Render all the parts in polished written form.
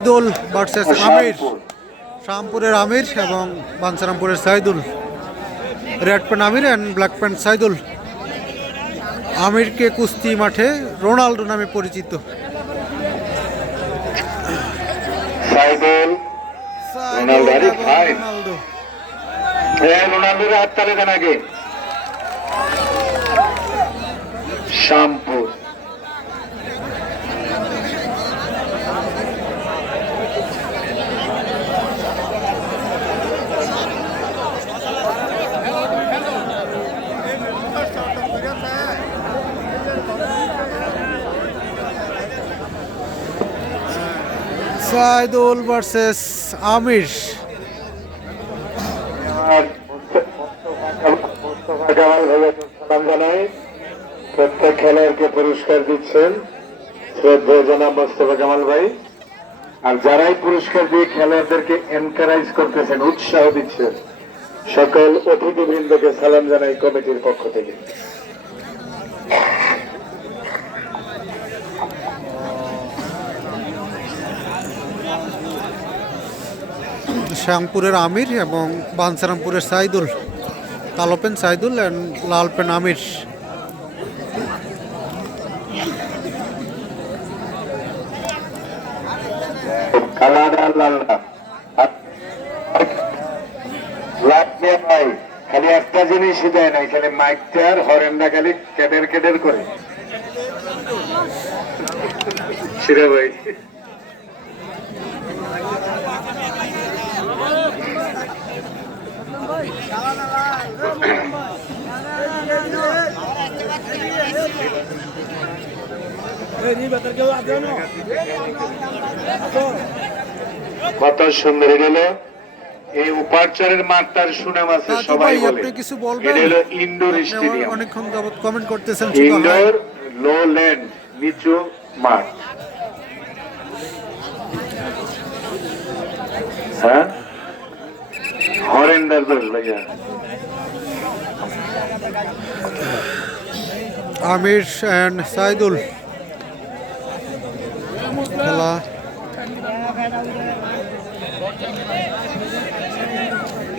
Saidul versus আমির। শামপুরের আমির এবং বাঞ্ছারামপুরের Saidul. Red pant Amir and black pant Saidul. আমিরকে কুস্তি মাঠে রোনাল্ডো নামে পরিচিত। সাইদুল রোনাল্ডো রোনাল্ডোর হাত তালে দেন আগে। শামপুর সাইদুল ভার্সেস আমির। সালাম জানাই। প্রত্যেক খেলোয়াড়কে পুরস্কার দিচ্ছেন শ্রদ্ধেয় জনাব মোস্তফা কামাল ভাই। আর যারাই পুরস্কার দিয়ে খেলোয়াড়দেরকে এনকারেজ করতেছেন, উৎসাহ দিচ্ছেন, সকল অতিথিবৃন্দকে সালাম জানাই কমিটির পক্ষ থেকে। শ্যামপুরের আমির এবং বাঞ্ছারামপুরের সাইদুল। কালো পেন সাইদুল অ্যান্ড লাল পেন আমির। খালি একটা জিনিসই দেয় না, খালি মাইকটার হরেনটা খালি কেদের কেদের করে। সিরা ভাই কত সুন্দর গেল এই উপাচারের মাঠটার সুনাম আছে, সবাই বলে। আপনি কিছু বলবেন? এটা হলো ইনডোর স্টেডিয়াম, অনেকক্ষণ যাবত কমেন্ট করতেছেন। ইনডোর লো ল্যান্ড, নিচু মাঠ। হ্যাঁ, হরেন্দার দোষ ভাইয়া। আমির অ্যান্ড সাইদুল খেলা।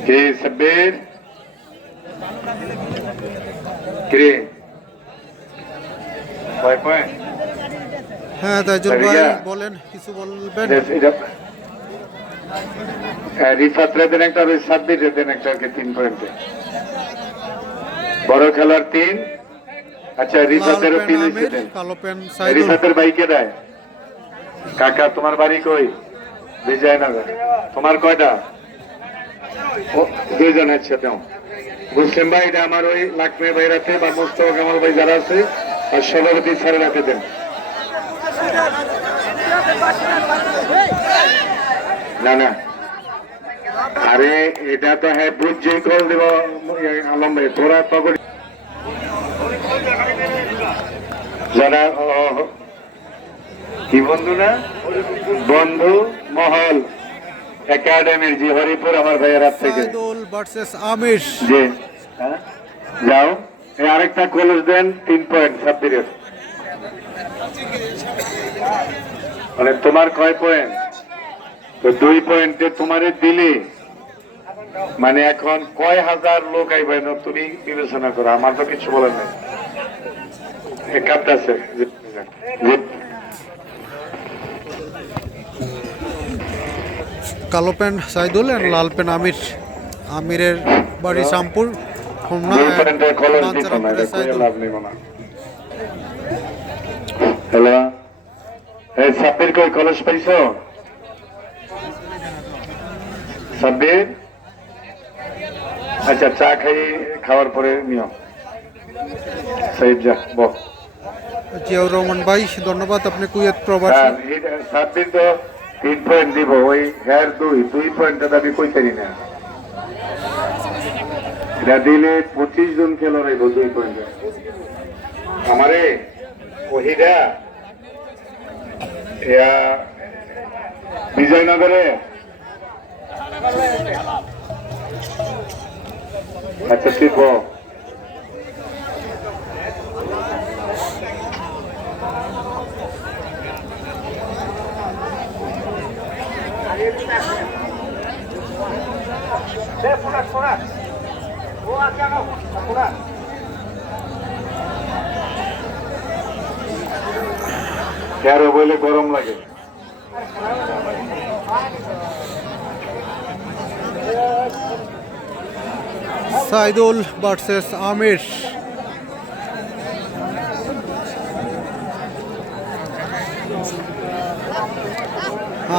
কে সাব্বির কে কয় পয়েন্ট? হ্যাঁ তাইজুল ভাই বলেন, কিছু বলবেন? রিফাত রেদেন একটা, সাব্বির রেদেন একটা, 3 পয়েন্টে বড় খেলার 3। আচ্ছা, রিফাতেরও 3 হয়েছে। রিফাতের বাইকে দেয়। কাকা তোমার বাড়ি কই? বিজয়নগর। তোমার কয়টা? 2 জন একসাথে। মুসলিম ভাই, এটা আমার ওই লাকমে ভাইরাতে বা মোস্তফা কামাল ভাই যারা আছে আর সভাপতি স্যারের হাতে দেন। না না, আরে এটা তো হ্যাঁ বুঝছেই কল দেব আলম ভাই, তোরা তখন যারা কি বন্ধু না বন্ধু মহল একাডেমির জি হরিপুর আমার ভাইয়ের হাত থেকে আমির। জি যাও, এই আরেকটা কলেজ দেন 3 পয়েন্ট সাব্বিরের। মানে তোমার কয় পয়েন্ট? তো 2 পয়েন্টে তোমারে দিলে মানে এখন কয় হাজার লোক আইবে না, তুমি বিবেচনা করো। আমার তো কিছু বলার নেই। কাপটা আছে কালো প্যান্ট সাইদুল এন্ড লাল প্যান্ট আমির। আমিরের বাড়ি শামপুর, খুলনা। হ্যালো, এই সাব্বির কই কলেজ পাইছো? সাব্বির, আচ্ছা চা খাওয়ার পরে নিও। সাইদ যা বল। জিয়াউর রহমান ভাই ধন্যবাদ, আপনি কুয়েত প্রবাসী। সাব্বির তো 3 পয়েন্ট দিব, ওই হ্যার 2 পয়েন্টটা দাবি কইতারি না। এটা দিলে 25 জন খেলোয়াড় আইব 2 পয়েন্টে। আমারে ওহিদা বিজয়নগরে। আচ্ছা তুই বল। তেরো বলে গরম লাগে। সাইদুল ভার্সেস আমির।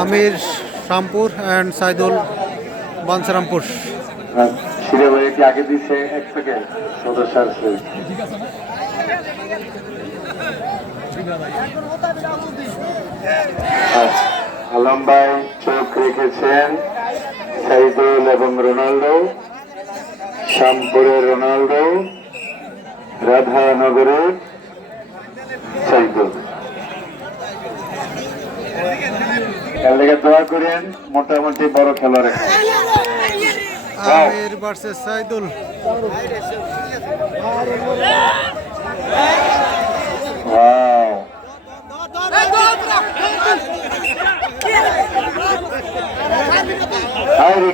আমির শ্যামপুর অ্যান্ড সাইদুল বাঞ্ছারামপুর। সিরে ভাই কি আগে দিচ্ছে 1 সেকেন্ড সদস্য আসছে। আলম ভাই চোখ রেখেছেন সাইদুল এবং রোনাল্ডো, শ্যামপুরের রোনাল্ডো, রাধানগরের সাইদুল। এর লেগে দোয়া করেন, মোটামুটি বড় খেলোয়াড়। আমির ভার্সেস সাইদুল।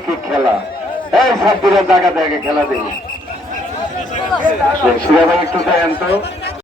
কি খেলা! এই সাত দিনের জায়গা দেখে খেলা দেখি। শিরা ভাই একটু দেন তো।